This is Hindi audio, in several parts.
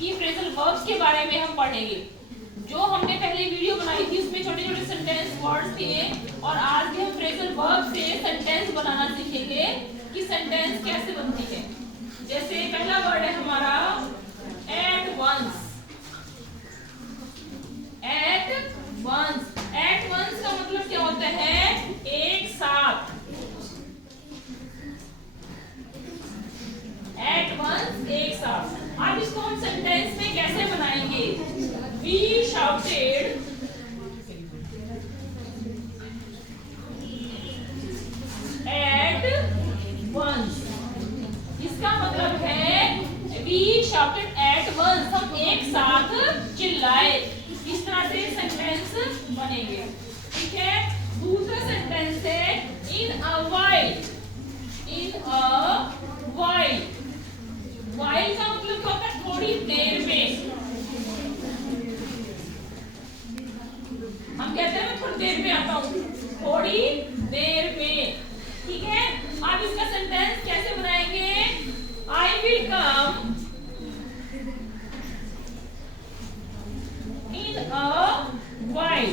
की फ्रेजल वर्ब्स के बारे में हम पढ़ेंगे। जो हमने पहले वीडियो बनाई थी उसमें छोटे छोटे सेंटेंस वर्ड्स थे और आज भी हम फ्रेजल वर्ब से सेंटेंस बनाना सीखेंगे कि सेंटेंस कैसे बनती है। जैसे पहला वर्ड है हमारा at once. At once, at once का मतलब क्या होता है? एक साथ। एट वंस, एक साथ। अब इसको हम सेंटेंस में कैसे बनाएंगे? We shouted at once। इसका मतलब है we shouted at once, हम एक साथ चिल्लाए। इस तरह से सेंटेंस बनेंगे, ठीक है। दूसरा सेंटेंस है in a while। in a while, while का मतलब क्या होता है? थोड़ी देर में। हम कहते हैं मैं थोड़ी देर में आता हूँ, थोड़ी देर में, ठीक है। अब इसका सेंटेंस कैसे बनाएंगे? I will come in a while.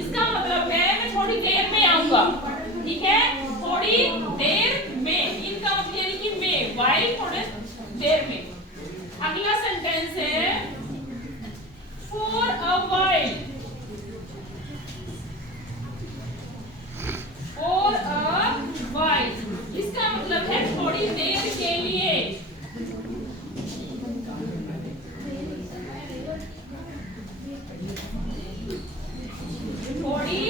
इसका मतलब है मैं थोड़ी देर में आऊंगा, ठीक है। थोड़ी देर में, इनका मतलब यानी कि में, व्हाइल थोड़े देर में। अगला सेंटेंस है for a while. For a while, इसका मतलब है थोड़ी देर के लिए। थोड़ी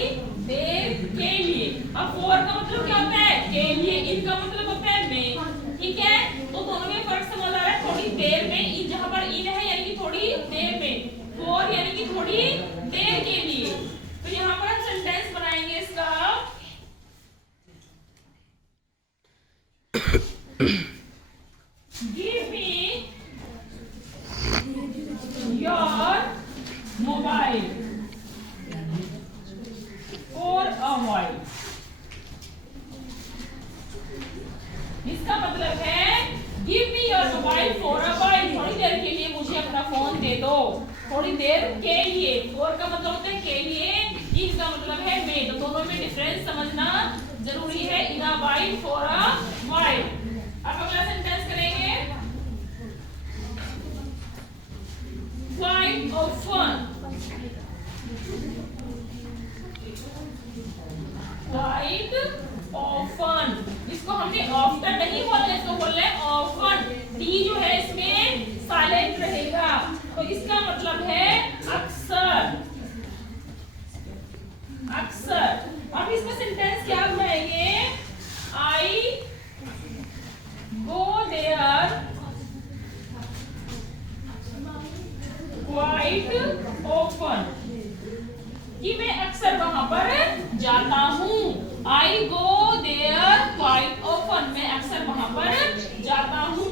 देर के लिए। अब फॉर का मतलब क्या होता है? के लिए। इनका मतलब होता है में, ठीक है। तो दोनों में फर्क समझ आ रहा है? थोड़ी देर में, इन जहां पर इन है यानी कि थोड़ी देर में, फॉर यानी कि थोड़ी देर के लिए। तो यहाँ पर हम सेंटेंस बनाएंगे इसका Give me your mobile for a while। इसका मतलब है Give me your mobile for a while, थोड़ी देर के लिए मुझे अपना फोन दे दो। थोड़ी देर के लिए, for का मतलब होता है के लिए, इसका मतलब है में। तो दोनों में डिफरेंस समझना जरूरी है। In a while, for a while। अब अगला सेंटेंस करेंगे quite often। quite often, इसको हमने often नहीं बोलना, इसको बोलना है often। डी जो है इसमें साइलेंट रहेगा, तो इसका मतलब है अक्सर। अक्सर। अब इसका सेंटेंस क्या बनाएंगे? आई go there quite often, कि मैं अक्सर वहां पर जाता हूँ। I go there quite often, मैं अक्सर वहां पर जाता हूँ।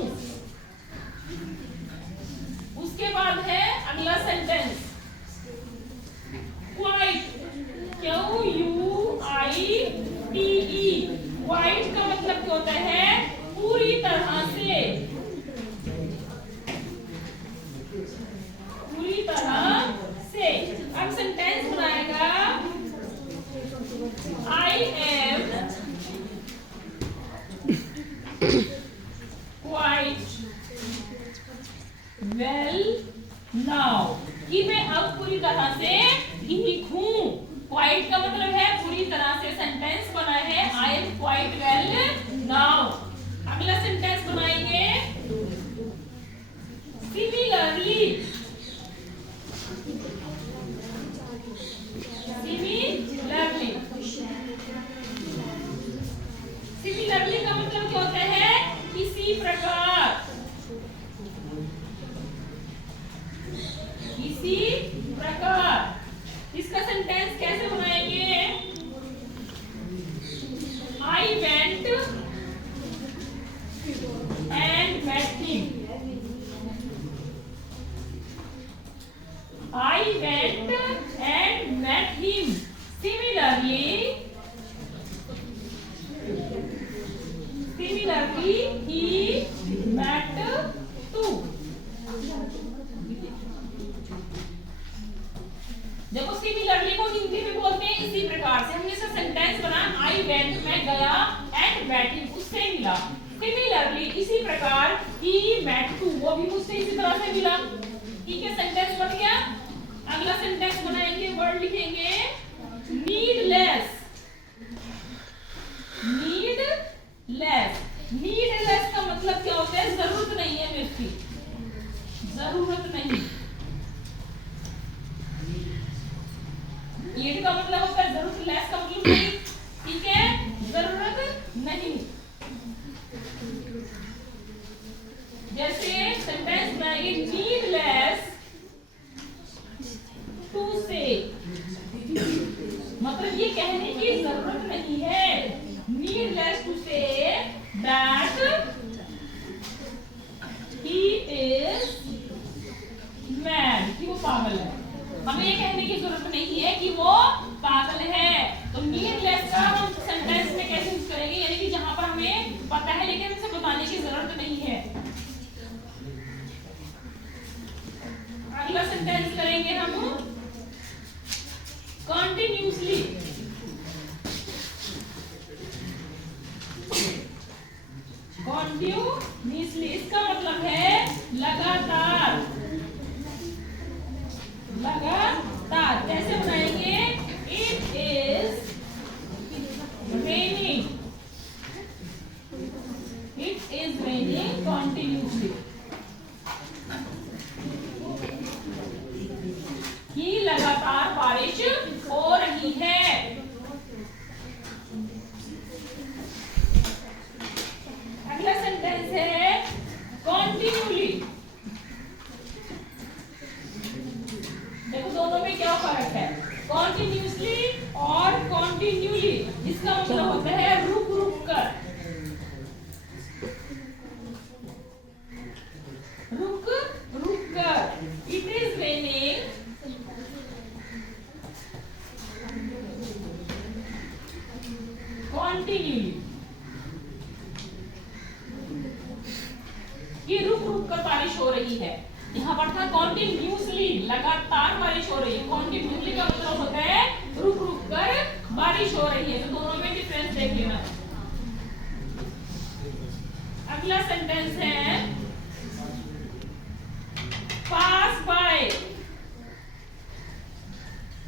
उसके बाद है अगला सेंटेंस quite, Q-U-I-T-E। quite का मतलब क्या होता है? पूरी तरह से। पूरी तरह से। अब सेंटेंस बनाएगा I am quite well now, कि मैं अब पूरी तरह से ठीक हूँ। quite का मतलब है पूरी तरह से। सेंटेंस बना है I am quite well now। अगला सेंटेंस बनाएंगे सिमिलरली। सिमिलरली, सिमिलरली का मतलब क्या होता है? इसी प्रकार। इसी प्रकार। इसका सेंटेंस कैसे बनाएंगे? I went and met him। I went and met him। Similarly, he met too। मैं गया एंड मेट हिम, उससे मिला। सिमिलरली इसी प्रकार ही मेट टू, वो भी मुझसे इसी तरह से मिला। ठीक है, सेंटेंस बन गया। अगला सेंटेंस बनाएंगे, वर्ड लिखेंगे नीडलेस। नीडलेस, नीडलेस का मतलब क्या होता है? जरूरत नहीं है मेरी, जरूरत नहीं। नीड का मतलब होता है जरूरत, लेस का मतलब नहीं। ठीक है, जरूरत नहीं। जैसे सेंटेंस बनाएंगे नीडलेस टू से, मतलब ये कहने की जरूरत नहीं है। Needless to say that he is mad, कि वो पागल है। हमें ये कहने की जरूरत नहीं है कि वो पागल है। तो नीडलेस का हम सेंटेंस में कैसे यूज करेंगे, यानी कि जहां पर हमें पता है लेकिन उसे बताने की जरूरत नहीं है। अगला सेंटेंस करेंगे हम कंटिन्यूअसली। कंटिन्यूअसली इसका मतलब है लगातार, लगातार। कैसे बनाएंगे? It is raining, it is raining continuously, कि लगातार बारिश हो रही है। अगला सेंटेंस है कॉन्टिन्यूली। देखो दोनों में क्या फर्क है, कॉन्टिन्यूअसली और कॉन्टिन्यूली। इसका मतलब होता है रुक रुक कर, रुक रुक कर। इट इज रेनिंग कॉन्टिन्यूअली, कि रुक रुक कर बारिश हो रही है। यहाँ पर था कॉन्टिन्यूअसली, लगातार बारिश हो रही है। कॉन्टिन्यूअसली का मतलब होता है रुक रुक कर बारिश हो रही है। तो दोनों में डिफरेंस देख लेना। अगला सेंटेंस है पास बाय।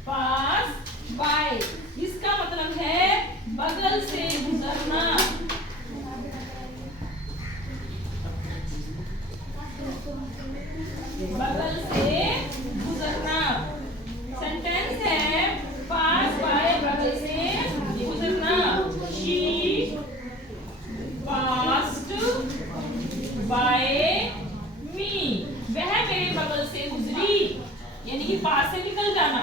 पास बाय इसका मतलब है बगल से गुजरना, बगल से गुजरना। सेंटेंस है पास बाय, बगल से गुजरना। शी पास्ड बाय मी, वह मेरे बगल से गुजरी, यानी कि पास से निकल जाना।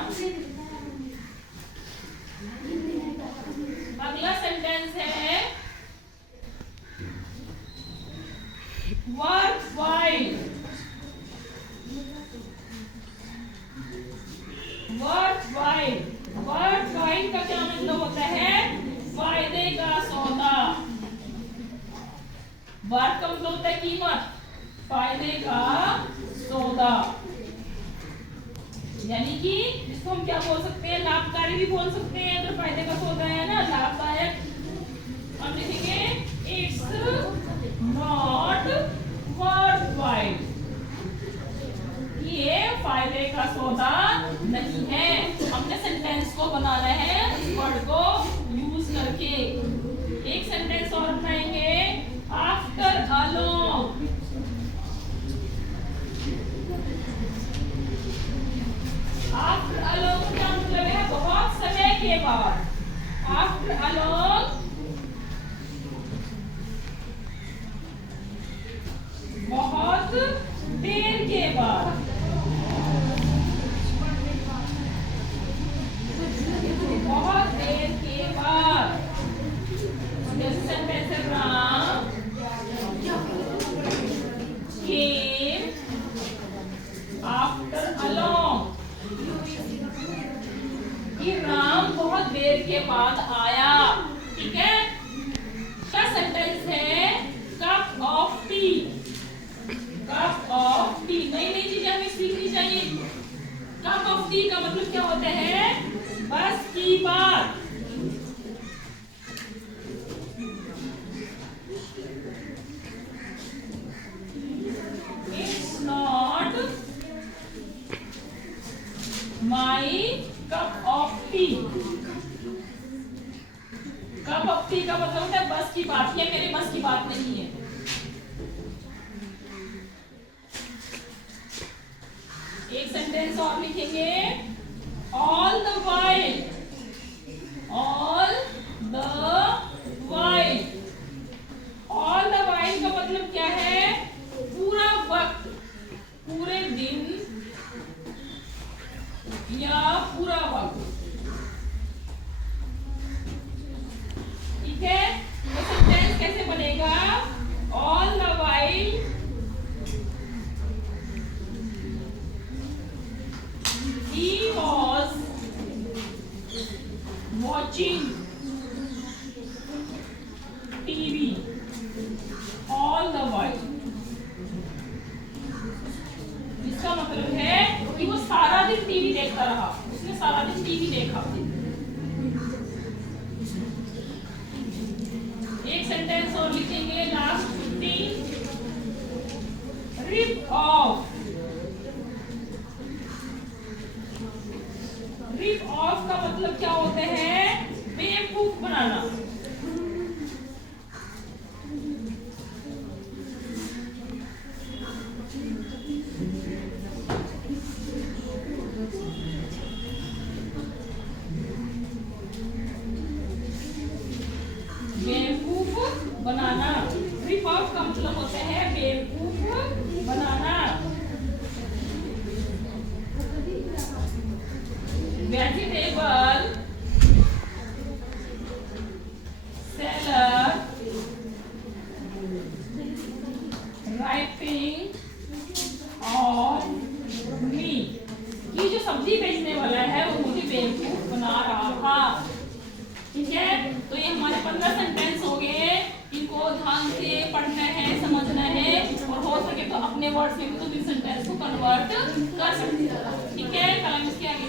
अगला सेंटेंस है worth while. Worth while, worth while का क्या मतलब होता है? फायदे का सौदा। वर्थ का मतलब होता है कीमत, फायदे का सौदा, यानी कि इसको हम क्या बोल सकते हैं? लाभकारी भी बोल सकते हैं। अगर फायदे का सौदा है ना, लाभदायक, हम लिखेंगे इट्स नॉट वर्थ वाइल, ये फायदे का सौदा नहीं है। हमने सेंटेंस को बनाना है इस वर्ड को यूज करके। एक सेंटेंस और बनाएंगे after a long. After a long का मतलब है बहुत समय के बाद। After a long It's not my cup of tea. Cup of T का मतलब होता है बस की बात, ये मेरे बस की बात नहीं है। एक सेंटेंस और लिखेंगे, all the while. All the while, all the while का मतलब क्या है? पूरा वक्त, पूरे दिन या पूरा वक्त। ठीक है, तो सेंटेंस कैसे बनेगा? All the while he was watching TV all the while। इसका मतलब है कि वो सारा दिन टीवी देखता रहा, उसने सारा दिन टीवी देखा। एक सेंटेंस और लिखेंगे, last 15। Rip off, rip off का मतलब क्या होता है? बेवकूफ बनाना। बेवकूफ बनाना, रिप ऑफ का मतलब होता है बेवकूफ बनाना। Vegetable seller writing on me, ये जो सब्जी बेचने वाला है वो मुझे बेवकूफ बना रहा था। ठीक है, तो ये हमारे 15 सेंटेंस हो गए। इनको ध्यान से पढ़ना है, समझना है, और हो सके तो अपने वर्ड्स में भी तो इन सेंटेंस को कन्वर्ट कर सकते हैं। ठीक है, कल हम इसके आगे